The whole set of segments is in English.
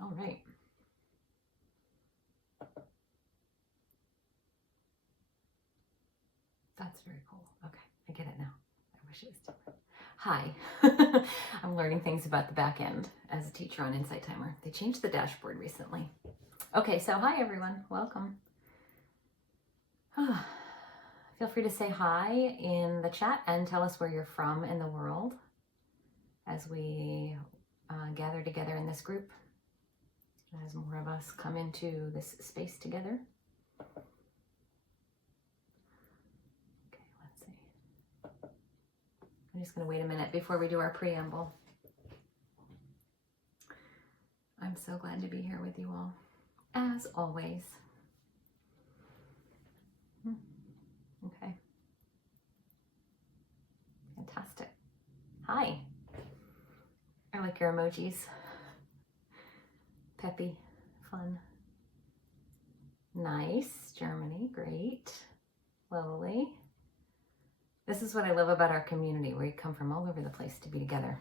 All right. That's very cool. Okay, I get it now. I wish it was different. Hi. I'm learning things about the back end as a teacher on Insight Timer. They changed the dashboard recently. Okay, so hi everyone. Welcome. Feel free to say hi in the chat and tell us where you're from in the world as we gather together in this group, as more of us come into this space together. Okay, let's see. I'm just going to wait a minute before we do our preamble. I'm so glad to be here with you all, as always. Okay. Fantastic. Hi. I like your emojis. Peppy, fun. Nice, Germany, great. Lovely. This is what I love about our community. We come from all over the place to be together.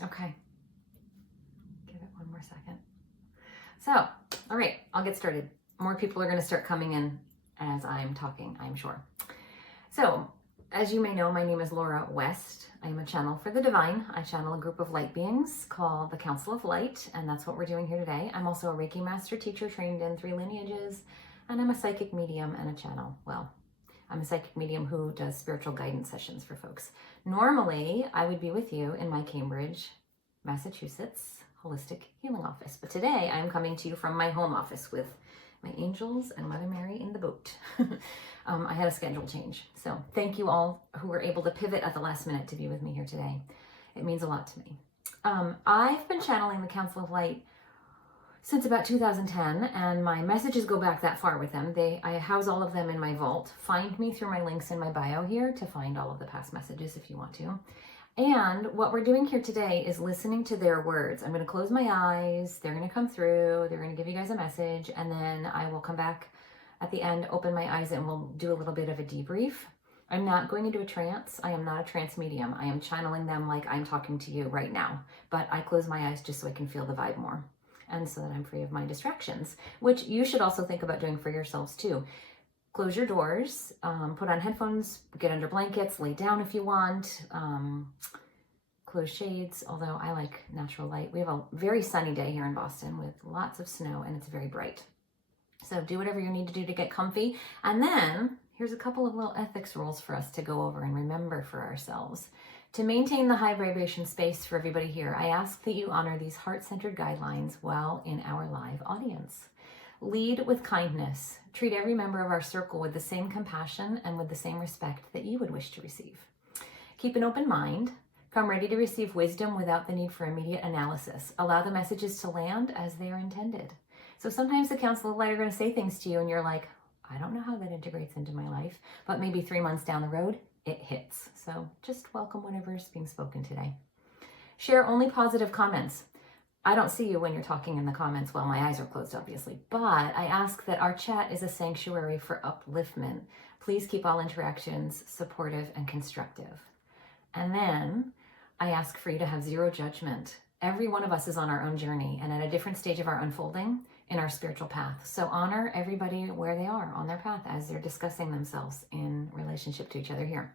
Okay. Give it one more second. So, all right, I'll get started. More people are going to start coming in as I'm talking, I'm sure. So, as you may know, my name is Laura West. I am a channel for the divine. I channel a group of light beings called the Council of Light, and that's what we're doing here today. I'm also a Reiki master teacher trained in 3 lineages, and I'm a psychic medium and a channel. Well, I'm a psychic medium who does spiritual guidance sessions for folks. Normally, I would be with you in my Cambridge, Massachusetts holistic healing office, but today I'm coming to you from my home office with my angels and Mother Mary in the boat. I had a schedule change. So thank you all who were able to pivot at the last minute to be with me here today. It means a lot to me. I've been channeling the Council of Light since about 2010, and my messages go back that far with them. I house all of them in my vault. Find me through my links in my bio here to find all of the past messages if you want to. And what we're doing here today is listening to their words. I'm going to close my eyes. They're going to come through. They're going to give you guys a message. And then I will come back at the end, open my eyes, and we'll do a little bit of a debrief. I'm not going into a trance. I am not a trance medium. I am channeling them like I'm talking to you right now. But I close my eyes just so I can feel the vibe more. And so that I'm free of my distractions, which you should also think about doing for yourselves too. Close your doors, put on headphones, get under blankets, lay down if you want, close shades, although I like natural light. We have a very sunny day here in Boston with lots of snow and it's very bright. So do whatever you need to do to get comfy. And then here's a couple of little ethics rules for us to go over and remember for ourselves. To maintain the high vibration space for everybody here, I ask that you honor these heart-centered guidelines while in our live audience. Lead with kindness. Treat every member of our circle with the same compassion and with the same respect that you would wish to receive. Keep an open mind. Come ready to receive wisdom without the need for immediate analysis. Allow the messages to land as they are intended. So sometimes the Council of Light are going to say things to you and you're like, I don't know how that integrates into my life, but maybe 3 months down the road, it hits. So just welcome whatever is being spoken today. Share only positive comments. I don't see you when you're talking in the comments while my eyes are closed, obviously, but I ask that our chat is a sanctuary for upliftment. Please keep all interactions supportive and constructive. And then I ask for you to have zero judgment. Every one of us is on our own journey and at a different stage of our unfolding in our spiritual path. So honor everybody where they are on their path as they're discussing themselves in relationship to each other here.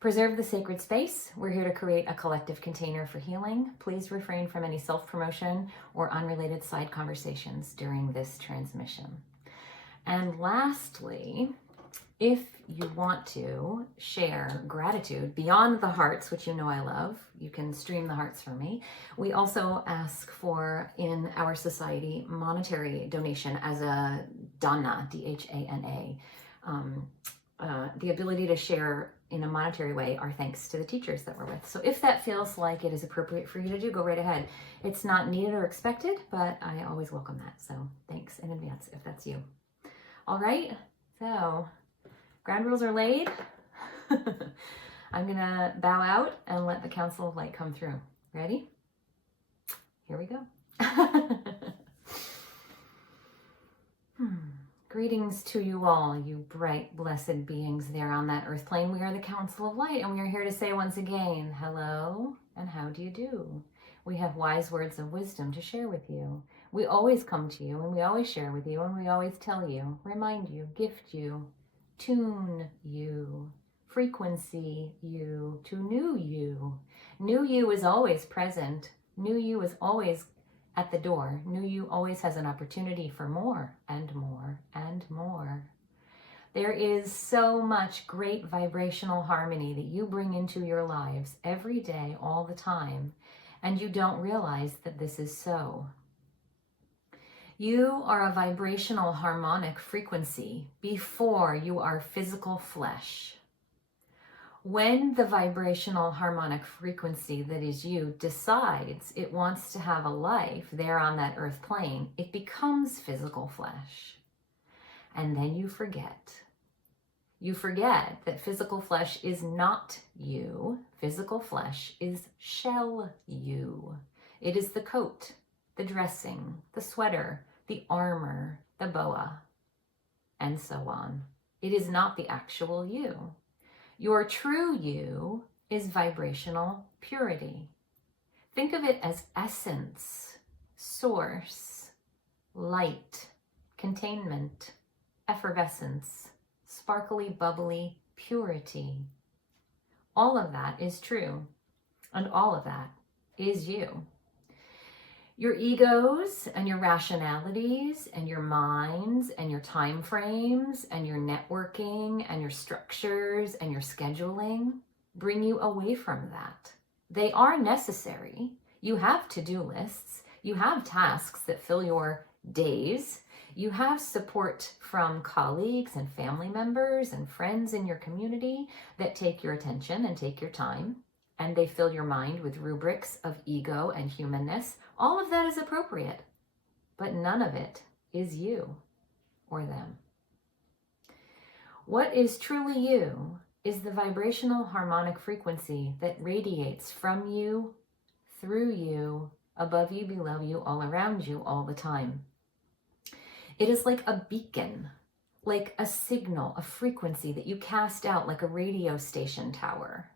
Preserve the sacred space. We're here to create a collective container for healing. Please refrain from any self-promotion or unrelated side conversations during this transmission. And lastly, if you want to share gratitude beyond the hearts, which you know I love, you can stream the hearts for me. We also ask for, in our society, monetary donation as a dana, D-H-A-N-A. The ability to share in a monetary way our thanks to the teachers that we're with. So if that feels like it is appropriate for you to do, go right ahead. It's not needed or expected, but I always welcome that. So thanks in advance if that's you. All right, so ground rules are laid. I'm gonna bow out and let the Council of Light come through. Ready? Here we go. Greetings to you all, you bright, blessed beings there on that earth plane. We are the Council of Light, and we are here to say once again, hello, and how do you do? We have wise words of wisdom to share with you. We always come to you, and we always share with you, and we always tell you, remind you, gift you, tune you, frequency you to new you. New you is always present. New you is always at the door. New you always has an opportunity for more and more and more. There is so much great vibrational harmony that you bring into your lives every day, all the time, and you don't realize that this is so. You are a vibrational harmonic frequency before you are physical flesh. When the vibrational harmonic frequency that is you decides it wants to have a life there on that earth plane, it becomes physical flesh. And then you forget. You forget that physical flesh is not you. Physical flesh is shell you. It is the coat, the dressing, the sweater, the armor, the boa, and so on. It is not the actual you. Your true you is vibrational purity. Think of it as essence, source, light, containment, effervescence, sparkly, bubbly purity. All of that is true, and all of that is you. Your egos and your rationalities and your minds and your time frames and your networking and your structures and your scheduling bring you away from that. They are necessary. You have to-do lists. You have tasks that fill your days. You have support from colleagues and family members and friends in your community that take your attention and take your time. And they fill your mind with rubrics of ego and humanness. All of that is appropriate, but none of it is you or them. What is truly you is the vibrational harmonic frequency that radiates from you, through you, above you, below you, all around you, all the time. It is like a beacon, like a signal, a frequency that you cast out like a radio station tower.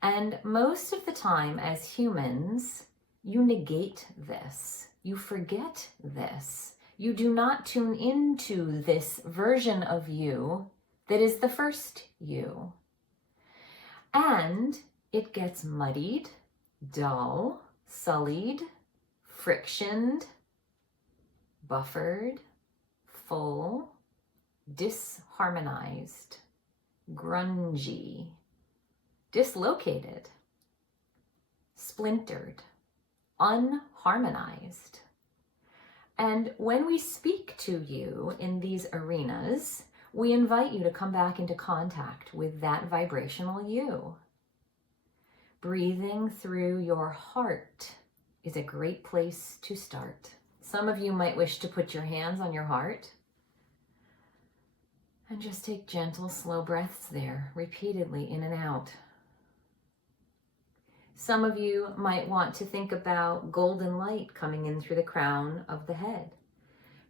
And most of the time as humans, you negate this. You forget this. You do not tune into this version of you that is the first you. And it gets muddied, dull, sullied, frictioned, buffered, full, disharmonized, grungy, dislocated, splintered, unharmonized. And when we speak to you in these arenas, we invite you to come back into contact with that vibrational you. Breathing through your heart is a great place to start. Some of you might wish to put your hands on your heart and just take gentle, slow breaths there, repeatedly in and out. Some of you might want to think about golden light coming in through the crown of the head.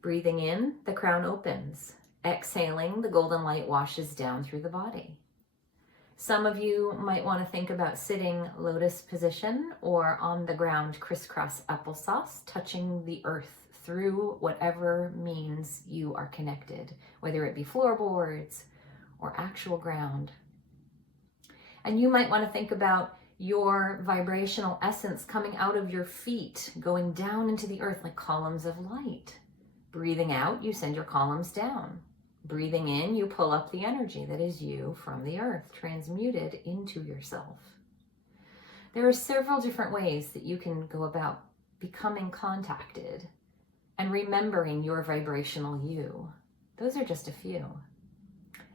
Breathing in, the crown opens. Exhaling, the golden light washes down through the body. Some of you might want to think about sitting lotus position or on the ground crisscross applesauce, touching the earth through whatever means you are connected, whether it be floorboards or actual ground. And you might want to think about your vibrational essence coming out of your feet, going down into the earth like columns of light. Breathing out, you send your columns down. Breathing in, you pull up the energy that is you from the earth, transmuted into yourself. There are several different ways that you can go about becoming contacted and remembering your vibrational you. Those are just a few.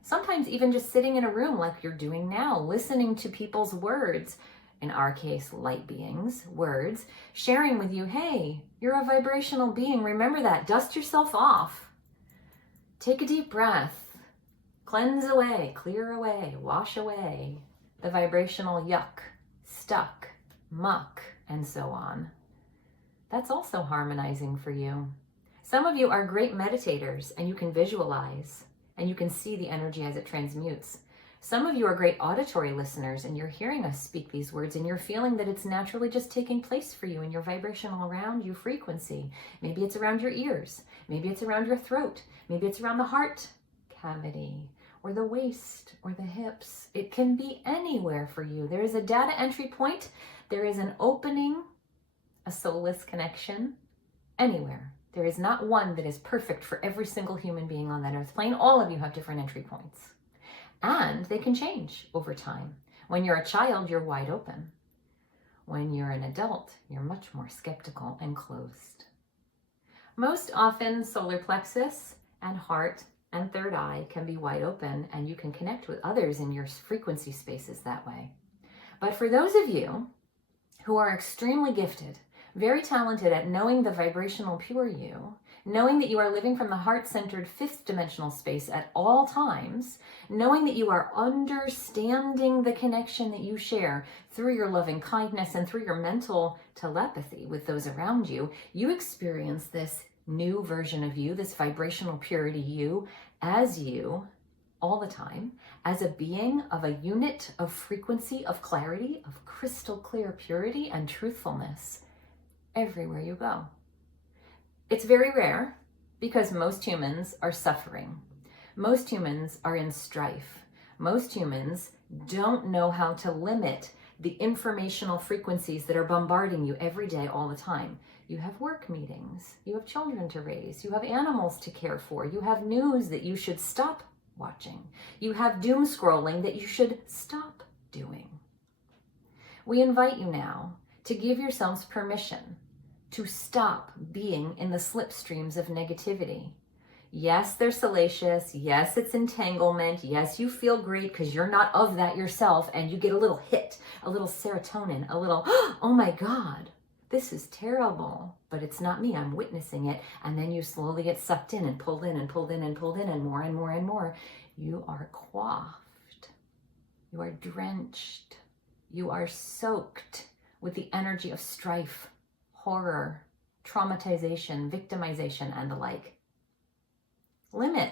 Sometimes even just sitting in a room like you're doing now, listening to people's words, in our case, light beings, words, sharing with you, hey, you're a vibrational being. Remember that. Dust yourself off. Take a deep breath. Cleanse away, clear away, wash away the vibrational yuck, stuck, muck, and so on. That's also harmonizing for you. Some of you are great meditators and you can visualize and you can see the energy as it transmutes. Some of you are great auditory listeners and you're hearing us speak these words and you're feeling that it's naturally just taking place for you in your vibrational around you frequency. Maybe it's around your ears. Maybe it's around your throat. Maybe it's around the heart cavity or the waist or the hips. It can be anywhere for you. There is a data entry point. There is an opening, a soulless connection anywhere. There is not one that is perfect for every single human being on that earth plane. All of you have different entry points. And they can change over time. When you're a child, you're wide open. When you're an adult, you're much more skeptical and closed. Most often, solar plexus and heart and third eye can be wide open, and you can connect with others in your frequency spaces that way. But for those of you who are extremely gifted, very talented at knowing the vibrational pure you, knowing that you are living from the heart-centered fifth dimensional space at all times, knowing that you are understanding the connection that you share through your loving kindness and through your mental telepathy with those around you, you experience this new version of you, this vibrational purity you, as you, all the time, as a being of a unit of frequency, of clarity, of crystal clear purity and truthfulness everywhere you go. It's very rare because most humans are suffering. Most humans are in strife. Most humans don't know how to limit the informational frequencies that are bombarding you every day, all the time. You have work meetings, you have children to raise, you have animals to care for, you have news that you should stop watching, you have doom scrolling that you should stop doing. We invite you now to give yourselves permission to stop being in the slipstreams of negativity. Yes, they're salacious. Yes, it's entanglement. Yes, you feel great because you're not of that yourself and you get a little hit, a little serotonin, a little, oh my God, this is terrible, but it's not me. I'm witnessing it. And then you slowly get sucked in and pulled in and pulled in and pulled in and more and more and more. You are quaffed. You are drenched. You are soaked with the energy of strife, horror, traumatization, victimization, and the like. Limit.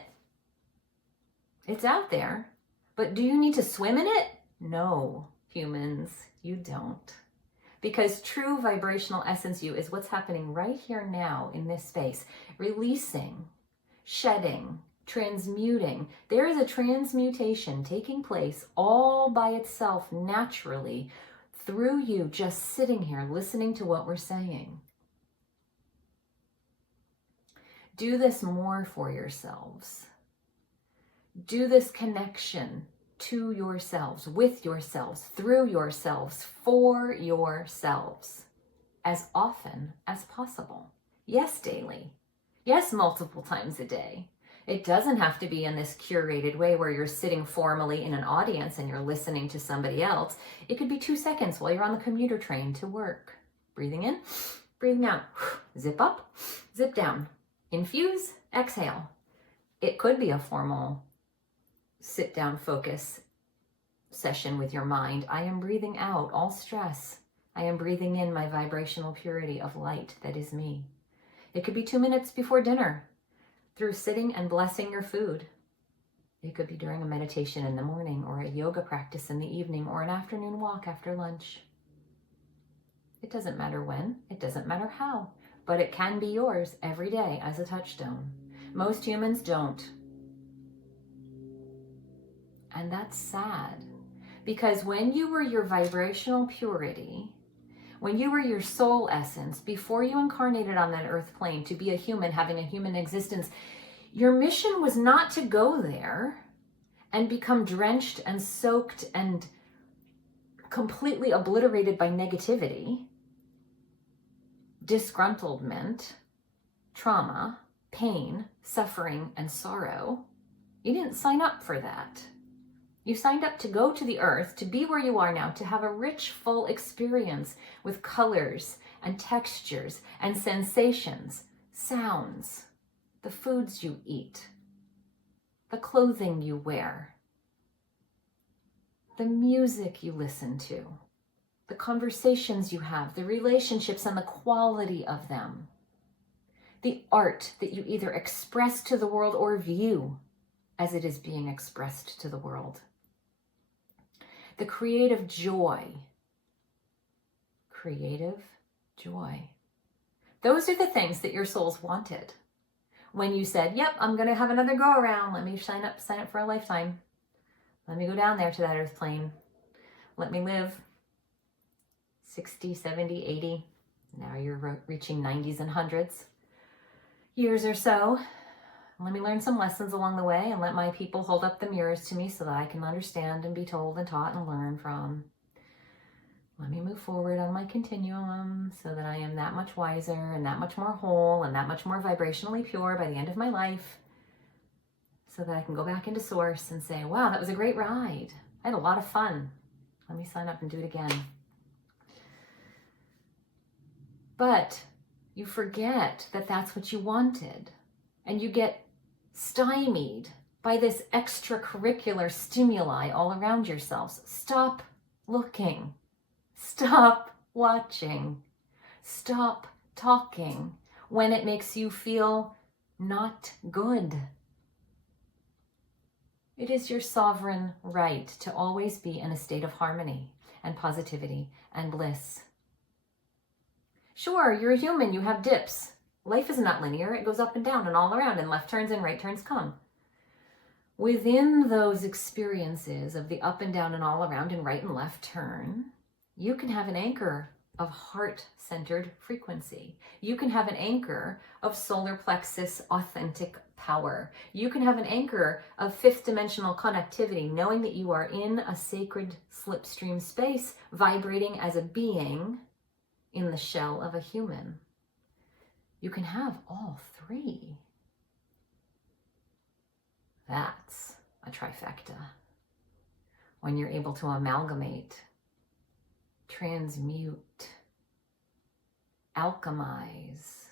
It's out there, but do you need to swim in it? No, humans, you don't. Because true vibrational essence you is what's happening right here now in this space. Releasing, shedding, transmuting. There is a transmutation taking place all by itself naturally through you just sitting here listening to what we're saying. Do this more for yourselves. Do this connection to yourselves, with yourselves, through yourselves, for yourselves, as often as possible. Yes, daily. Yes, multiple times a day. It doesn't have to be in this curated way where you're sitting formally in an audience and you're listening to somebody else. It could be 2 seconds while you're on the commuter train to work. Breathing in, breathing out. Zip up, zip down. Infuse, exhale. It could be a formal sit-down focus session with your mind. I am breathing out all stress. I am breathing in my vibrational purity of light that is me. It could be 2 minutes before dinner through sitting and blessing your food. It could be during a meditation in the morning or a yoga practice in the evening or an afternoon walk after lunch. It doesn't matter when, it doesn't matter how, but it can be yours every day as a touchstone. Most humans don't. And that's sad, because when you were your vibrational purity, when you were your soul essence, before you incarnated on that earth plane to be a human, having a human existence, your mission was not to go there and become drenched and soaked and completely obliterated by negativity, disgruntlement, trauma, pain, suffering, and sorrow. You didn't sign up for that. You signed up to go to the earth, to be where you are now, to have a rich, full experience with colors and textures and sensations, sounds, the foods you eat, the clothing you wear, the music you listen to, the conversations you have, the relationships and the quality of them. the art that you either express to the world or view as it is being expressed to the world. The creative joy. Creative joy. Those are the things that your souls wanted. When you said, yep, I'm going to have another go around. Let me sign up for a lifetime. Let me go down there to that earth plane. Let me live 60, 70, 80. Now you're reaching 90s and 100s years or so. Let me learn some lessons along the way and let my people hold up the mirrors to me so that I can understand and be told and taught and learn from. Let me move forward on my continuum so that I am that much wiser and that much more whole and that much more vibrationally pure by the end of my life, so that I can go back into source and say, wow, that was a great ride. I had a lot of fun. Let me sign up and do it again. But you forget that that's what you wanted, and you get stymied by this extracurricular stimuli all around yourselves. Stop looking. Stop watching. Stop talking when it makes you feel not good. It is your sovereign right to always be in a state of harmony and positivity and bliss. Sure, you're a human, you have dips. Life is not linear, it goes up and down and all around, and left turns and right turns come. Within those experiences of the up and down and all around and right and left turn, you can have an anchor of heart-centered frequency. You can have an anchor of solar plexus authentic power. You can have an anchor of fifth dimensional connectivity, knowing that you are in a sacred slipstream space, vibrating as a being in the shell of a human. You can have all three. That's a trifecta. When you're able to amalgamate, transmute, alchemize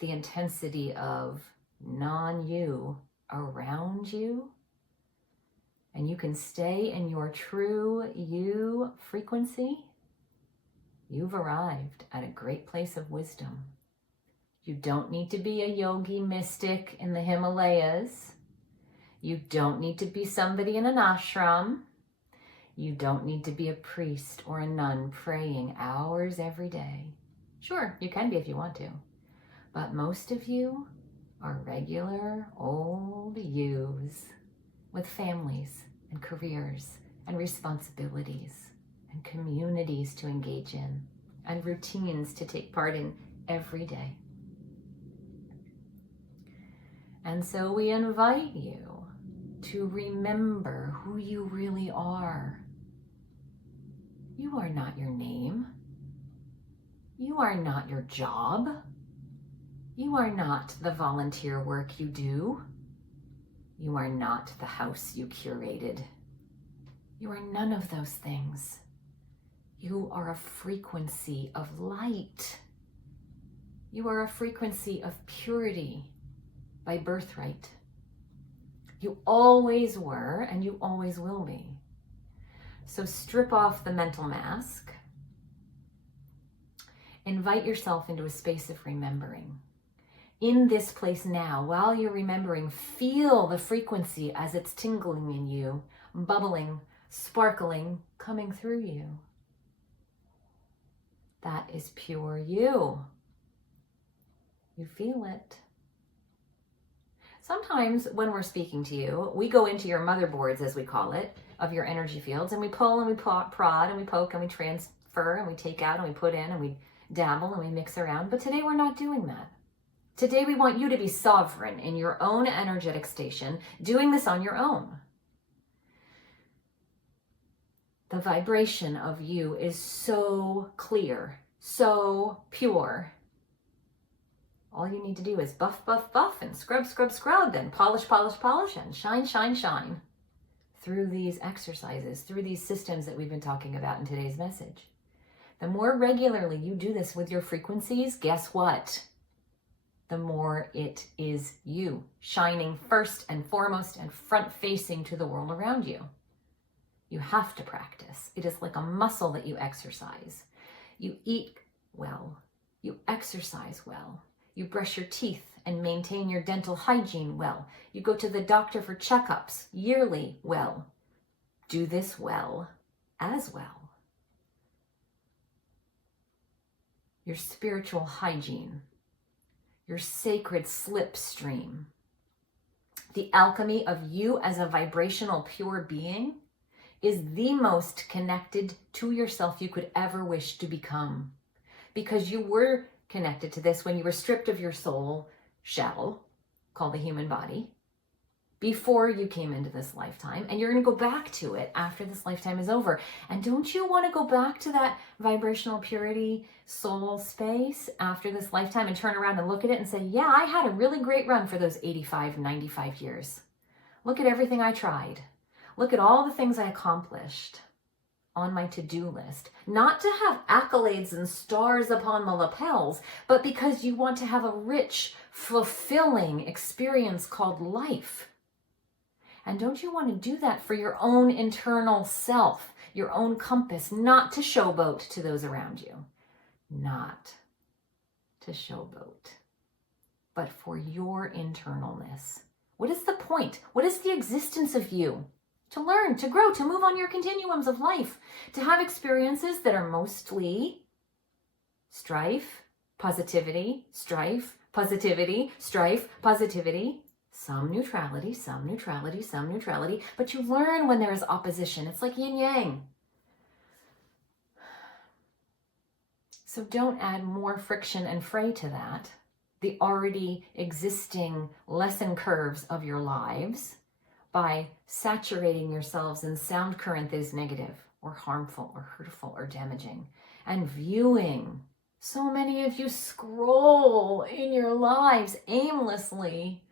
the intensity of non-you around you, and you can stay in your true you frequency, you've arrived at a great place of wisdom. You don't need to be a yogi mystic in the Himalayas. You don't need to be somebody in an ashram. You don't need to be a priest or a nun praying hours every day. Sure, you can be if you want to. But most of you are regular old yous with families and careers and responsibilities and communities to engage in and routines to take part in every day. And so we invite you to remember who you really are. You are not your name. You are not your job. You are not the volunteer work you do. You are not the house you curated. You are none of those things. You are a frequency of light. You are a frequency of purity by birthright. You always were, and you always will be. So strip off the mental mask. Invite yourself into a space of remembering. In this place now, while you're remembering, feel the frequency as it's tingling in you, bubbling, sparkling, coming through you. That is pure you. You feel it. Sometimes when we're speaking to you, we go into your motherboards, as we call it, of your energy fields, and we pull and we prod and we poke and we transfer and we take out and we put in and we dabble and we mix around. But today we're not doing that. Today we want you to be sovereign in your own energetic station, doing this on your own. The vibration of you is so clear, so pure. All you need to do is buff, buff, buff, and scrub, scrub, scrub, and polish, polish, polish, and shine, shine, shine through these exercises, through these systems that we've been talking about in today's message. The more regularly you do this with your frequencies, guess what? The more it is you, shining first and foremost and front-facing to the world around you. You have to practice. It is like a muscle that you exercise. You eat well. You exercise well. You brush your teeth and maintain your dental hygiene well. You go to the doctor for checkups yearly well. Do this well as well. Your spiritual hygiene, your sacred slipstream, the alchemy of you as a vibrational pure being is the most connected to yourself you could ever wish to become. Because you were connected to this when you were stripped of your soul shell, called the human body, before you came into this lifetime, and you're going to go back to it after this lifetime is over. And don't you want to go back to that vibrational purity soul space after this lifetime and turn around and look at it and say, yeah, I had a really great run for those 85, 95 years. Look at everything I tried. Look at all the things I accomplished on my to-do list. Not to have accolades and stars upon the lapels, but because you want to have a rich, fulfilling experience called life. And don't you want to do that for your own internal self, your own compass, not to showboat to those around you? Not to showboat, but for your internalness. What is the point? What is the existence of you? To learn, to grow, to move on your continuums of life, to have experiences that are mostly strife, positivity, strife, positivity, strife, positivity, some neutrality, some neutrality, some neutrality, but you learn when there is opposition. It's like yin yang. So don't add more friction and fray to that, the already existing lesson curves of your lives, by saturating yourselves in sound current that is negative or harmful or hurtful or damaging, and viewing. So many of you scroll in your lives aimlessly,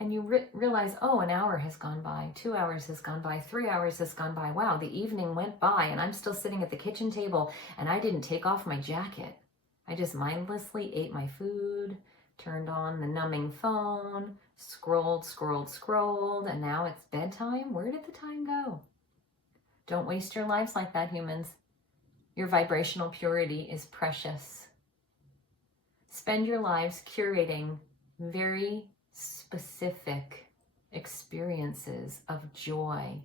and you realize, oh, an hour has gone by, 2 hours has gone by, 3 hours has gone by. Wow, the evening went by and I'm still sitting at the kitchen table and I didn't take off my jacket. I just mindlessly ate my food, turned on the numbing phone, scrolled, and now it's bedtime. Where did the time go? Don't waste your lives like that, humans. Your vibrational purity is precious. Spend your lives curating very specific experiences of joy,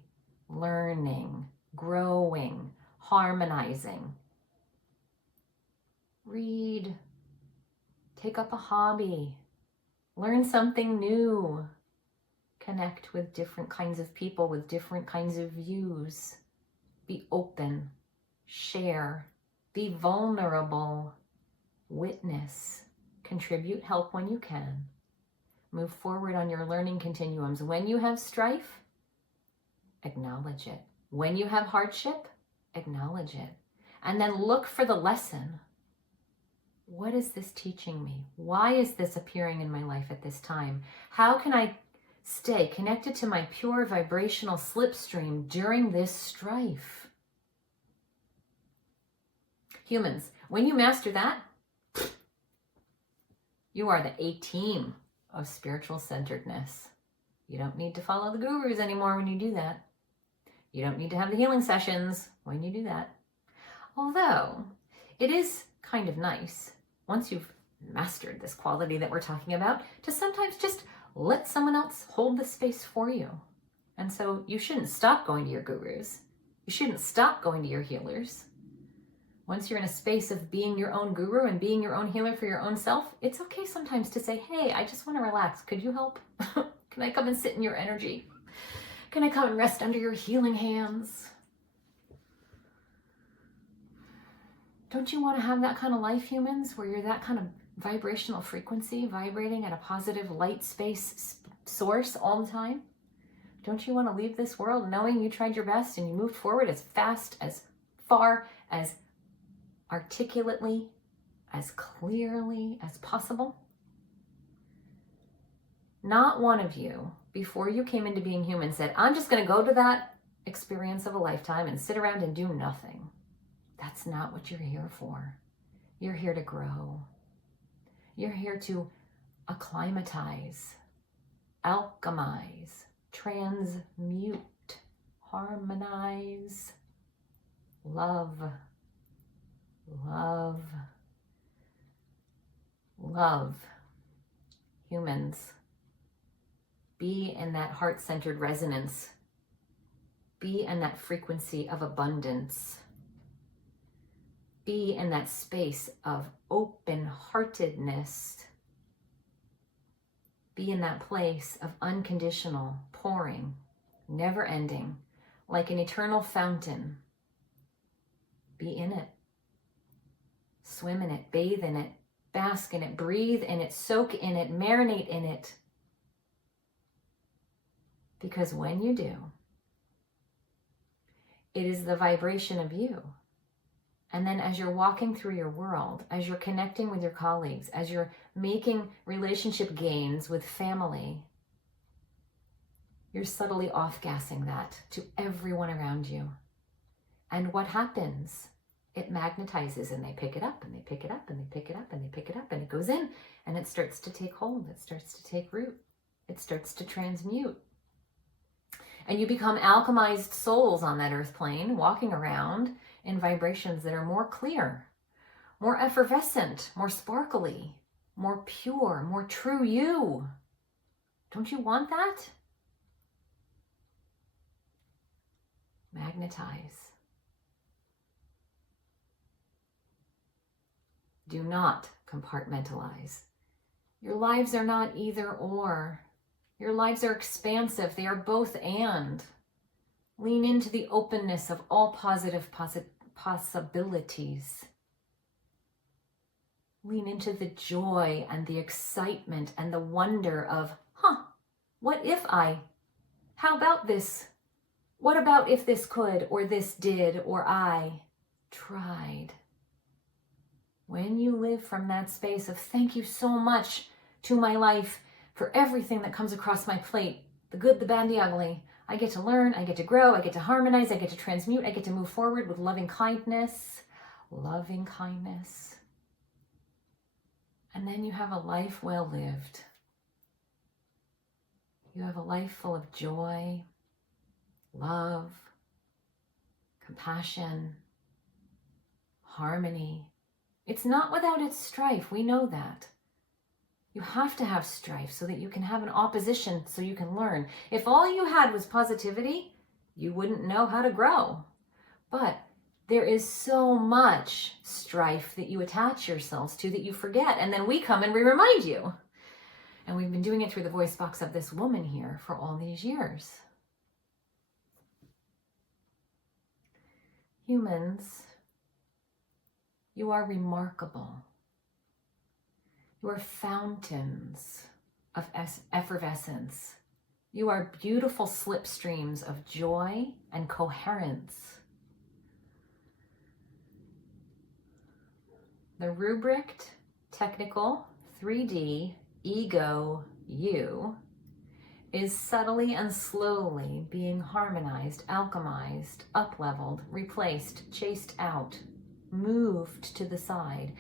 learning, growing, harmonizing. Read, take up a hobby, learn something new, connect with different kinds of people with different kinds of views, be open, share, be vulnerable, witness, contribute, help when you can. Move forward on your learning continuums. When you have strife, acknowledge it. When you have hardship, acknowledge it. And then look for the lesson. What is this teaching me? Why is this appearing in my life at this time? How can I stay connected to my pure vibrational slipstream during this strife? Humans, when you master that, you are the A-team of spiritual centeredness. You don't need to follow the gurus anymore when you do that. You don't need to have the healing sessions when you do that. Although, it is kind of nice, once you've mastered this quality that we're talking about, to sometimes just let someone else hold the space for you. And so you shouldn't stop going to your gurus. You shouldn't stop going to your healers. Once you're in a space of being your own guru and being your own healer for your own self, it's okay sometimes to say, hey, I just want to relax. Could you help? Can I come and sit in your energy? Can I come and rest under your healing hands? Don't you want to have that kind of life, humans, where you're that kind of vibrational frequency, vibrating at a positive light space source all the time? Don't you want to leave this world knowing you tried your best and you moved forward as fast, as far, as articulately, as clearly as possible? Not one of you, before you came into being human, said, I'm just going to go to that experience of a lifetime and sit around and do nothing. That's not what you're here for. You're here to grow. You're here to acclimatize, alchemize, transmute, harmonize, love, love, love. Humans, be in that heart-centered resonance. Be in that frequency of abundance. Be in that space of open-heartedness. Be in that place of unconditional pouring, never ending, like an eternal fountain. Be in it. Swim in it, bathe in it, bask in it, breathe in it, soak in it, marinate in it. Because when you do, it is the vibration of you. And then as you're walking through your world, as you're connecting with your colleagues, as you're making relationship gains with family, you're subtly off-gassing that to everyone around you. And what happens? It magnetizes, and they pick it up, and they pick it up, and they pick it up, and they pick it up, and it goes in, and it starts to take hold. It starts to take root. It starts to transmute. And you become alchemized souls on that earth plane, walking around in vibrations that are more clear, more effervescent, more sparkly, more pure, more true you. Don't you want that? Magnetize. Do not compartmentalize. Your lives are not either or. Your lives are expansive. They are both and. Lean into the openness of all positive possibilities. Lean into the joy and the excitement and the wonder of, what if how about this? What about if this could, or this did, or I tried? When you live from that space of thank you so much to my life for everything that comes across my plate, the good, the bad, the ugly, I get to learn, I get to grow, I get to harmonize, I get to transmute, I get to move forward with loving kindness. And then you have a life well lived. You have a life full of joy, love, compassion, harmony. It's not without its strife. We know that. You have to have strife so that you can have an opposition so you can learn. If all you had was positivity, you wouldn't know how to grow. But there is so much strife that you attach yourselves to that you forget. And then we come and we remind you. And we've been doing it through the voice box of this woman here for all these years. Humans, you are remarkable. You are fountains of effervescence. You are beautiful slipstreams of joy and coherence. The rubriced, technical, 3D, ego, you, is subtly and slowly being harmonized, alchemized, up-leveled, replaced, chased out, moved to the side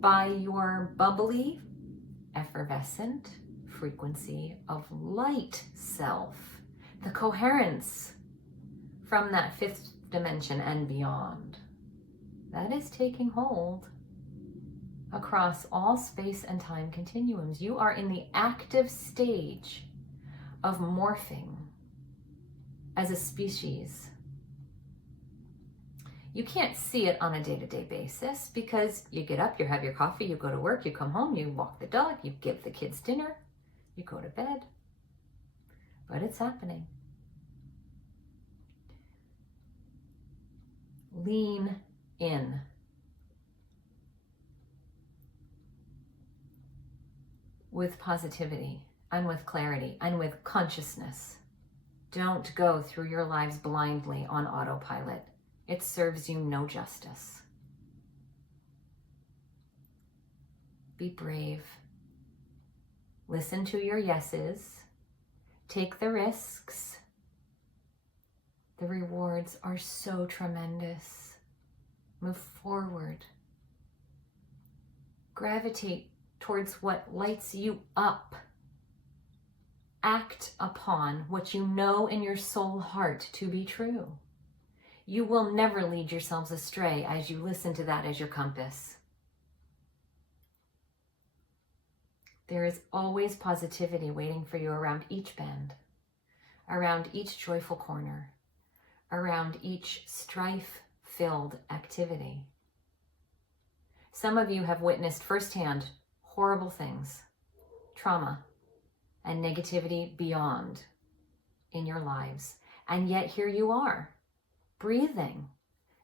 by your bubbly, effervescent frequency of light self, the coherence from that fifth dimension and beyond. That is taking hold across all space and time continuums. You are in the active stage of morphing as a species. You can't see it on a day-to-day basis because you get up, you have your coffee, you go to work, you come home, you walk the dog, you give the kids dinner, you go to bed. But it's happening. Lean in. With positivity and with clarity and with consciousness. Don't go through your lives blindly on autopilot. It serves you no justice. Be brave. Listen to your yeses. Take the risks. The rewards are so tremendous. Move forward. Gravitate towards what lights you up. Act upon what you know in your soul heart to be true. You will never lead yourselves astray as you listen to that as your compass. There is always positivity waiting for you around each bend, around each joyful corner, around each strife-filled activity. Some of you have witnessed firsthand horrible things, trauma, and negativity beyond in your lives. And yet here you are, breathing,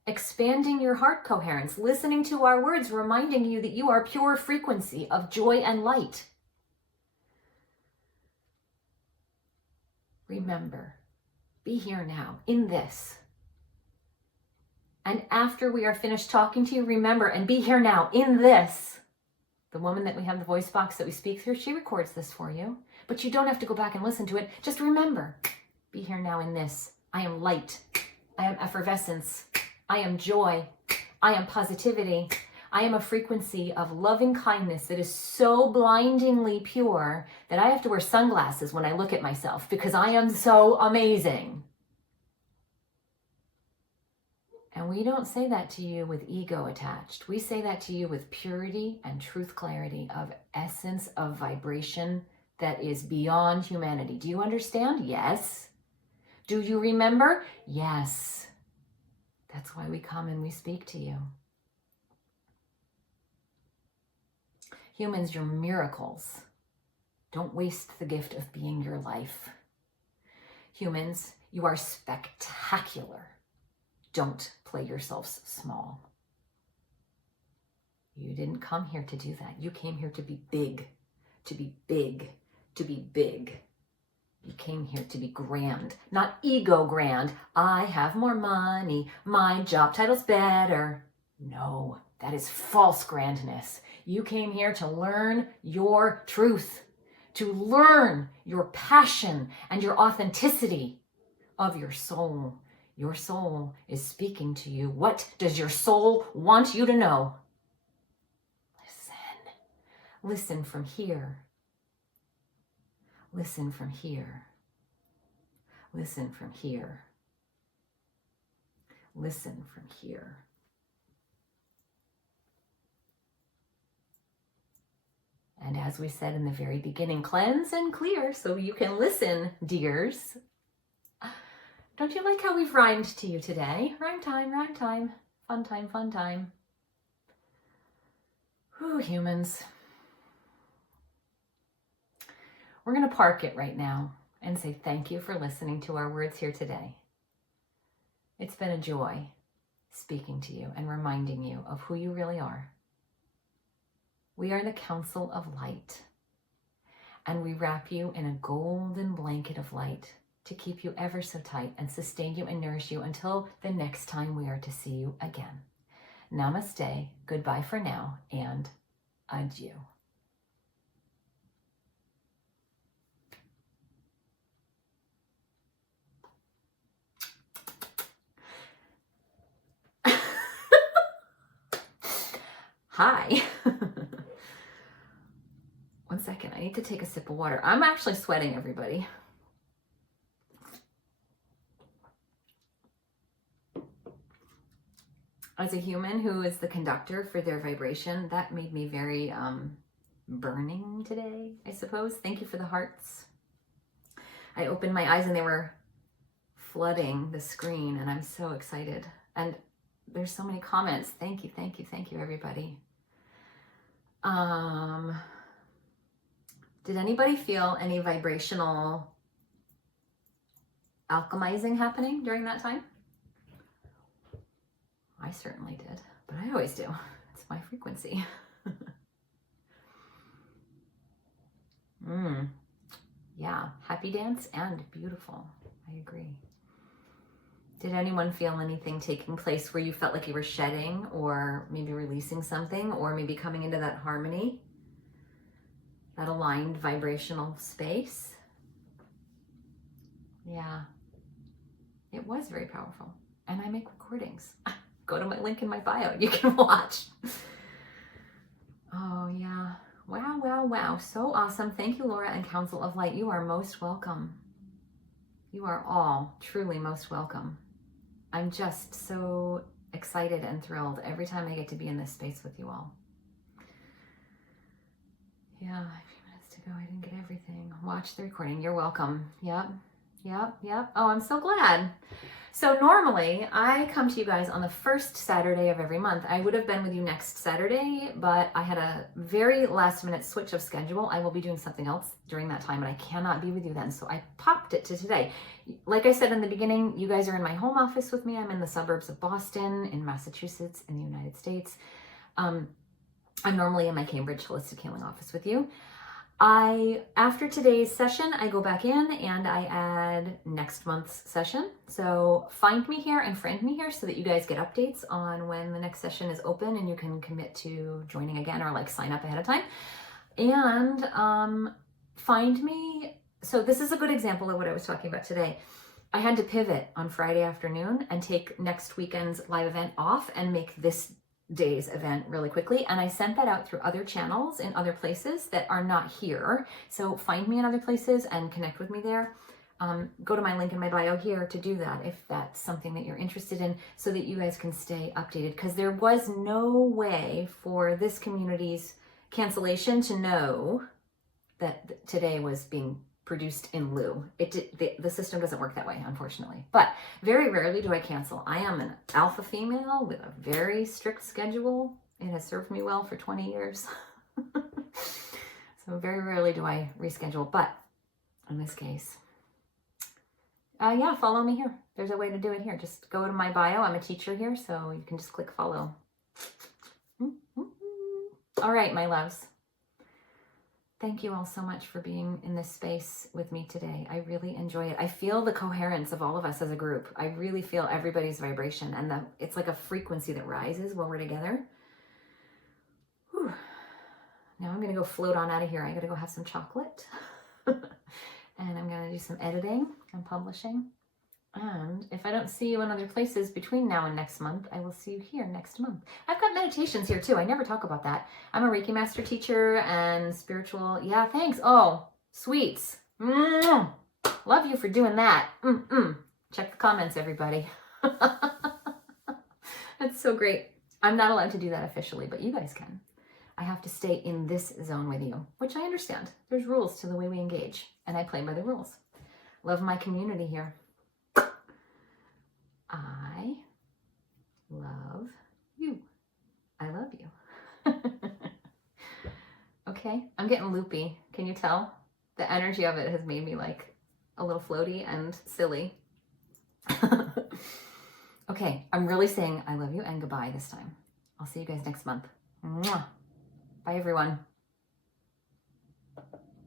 expanding your heart coherence, listening to our words, reminding you that you are pure frequency of joy and light. Remember, be here now in this. And after we are finished talking to you, remember and be here now in this. The woman that we have the voice box that we speak through, she records this for you, but you don't have to go back and listen to it. Just remember, be here now in this. I am light. I am effervescence. I am joy. I am positivity. I am a frequency of loving kindness that is so blindingly pure that I have to wear sunglasses when I look at myself because I am so amazing. And we don't say that to you with ego attached. We say that to you with purity and truth clarity of essence of vibration that is beyond humanity. Do you understand? Yes. Do you remember? Yes. That's why we come and we speak to you. Humans, you're miracles. Don't waste the gift of being your life. Humans, you are spectacular. Don't play yourselves small. You didn't come here to do that. You came here to be big, to be big, to be big. You came here to be grand, not ego grand. I have more money. My job title's better. No, that is false grandness. You came here to learn your truth, to learn your passion and your authenticity of your soul. Your soul is speaking to you. What does your soul want you to know? Listen. Listen from here. Listen from here. Listen from here. Listen from here. And as we said in the very beginning, cleanse and clear so you can listen, dears. Don't you like how we've rhymed to you today? Rhyme time, rhyme time. Fun time, fun time. Whew, humans. We're going to park it right now and say thank you for listening to our words here today. It's been a joy speaking to you and reminding you of who you really are. We are the Council of Light, and we wrap you in a golden blanket of light to keep you ever so tight and sustain you and nourish you until the next time we are to see you again. Namaste, goodbye for now, and adieu. Hi. 1 second, I need to take a sip of water. I'm actually sweating, everybody. As a human who is the conductor for their vibration, that made me very burning today, I suppose. Thank you for the hearts. I opened my eyes and they were flooding the screen, and I'm so excited. And there's so many comments. Thank you, thank you, thank you, everybody. Did anybody feel any vibrational alchemizing happening during that time? I certainly did, but I always do. It's my frequency. Yeah, happy dance and beautiful. I agree. Did anyone feel anything taking place where you felt like you were shedding or maybe releasing something or maybe coming into that harmony, that aligned vibrational space? Yeah, it was very powerful. And I make recordings. Go to my link in my bio. You can watch. Oh, yeah. Wow, wow, wow. So awesome. Thank you, Laura and Council of Light. You are most welcome. You are all truly most welcome. I'm just so excited and thrilled every time I get to be in this space with you all. Yeah, a few minutes go. I didn't get everything. Watch the recording. You're welcome. Yep. Oh, I'm so glad. So normally I come to you guys on the first Saturday of every month. I would have been with you next Saturday, but I had a very last minute switch of schedule. I will be doing something else during that time, and I cannot be with you then. So I popped it to today. Like I said in the beginning, you guys are in my home office with me. I'm in the suburbs of Boston, in Massachusetts, in the United States. I'm normally in my Cambridge Holistic Healing office with you. After today's session, I go back in and I add next month's session. So find me here and friend me here so that you guys get updates on when the next session is open and you can commit to joining again or like sign up ahead of time. And find me. So this is a good example of what I was talking about today. I had to pivot on Friday afternoon and take next weekend's live event off and make this day's event really quickly, and I sent that out through other channels in other places that are not here. So find me in other places and connect with me there. Go to my link in my bio here to do that if that's something that you're interested in, so that you guys can stay updated, because there was no way for this community's cancellation to know that today was being produced in lieu. The system doesn't work that way, unfortunately. But very rarely do I cancel. I am an alpha female with a very strict schedule. It has served me well for 20 years. So very rarely do I reschedule. But in this case, yeah, follow me here. There's a way to do it here. Just go to my bio. I'm a teacher here, so you can just click follow. All right, my loves. Thank you all so much for being in this space with me today. I really enjoy it. I feel the coherence of all of us as a group. I really feel everybody's vibration, and it's like a frequency that rises while we're together. Whew. Now I'm going to go float on out of here. I got to go have some chocolate. And I'm going to do some editing and publishing. And if I don't see you in other places between now and next month, I will see you here next month. I've got meditations here too. I never talk about that. I'm a Reiki master teacher and spiritual. Yeah, thanks. Oh, sweets. Love you for doing that. Check the comments, everybody. That's so great. I'm not allowed to do that officially, but you guys can. I have to stay in this zone with you, which I understand. There's rules to the way we engage, and I play by the rules. Love my community here. I love you. I love you. Okay, I'm getting loopy. Can you tell? The energy of it has made me like a little floaty and silly. Okay, I'm really saying I love you and goodbye this time. I'll see you guys next month. Mwah. Bye, everyone.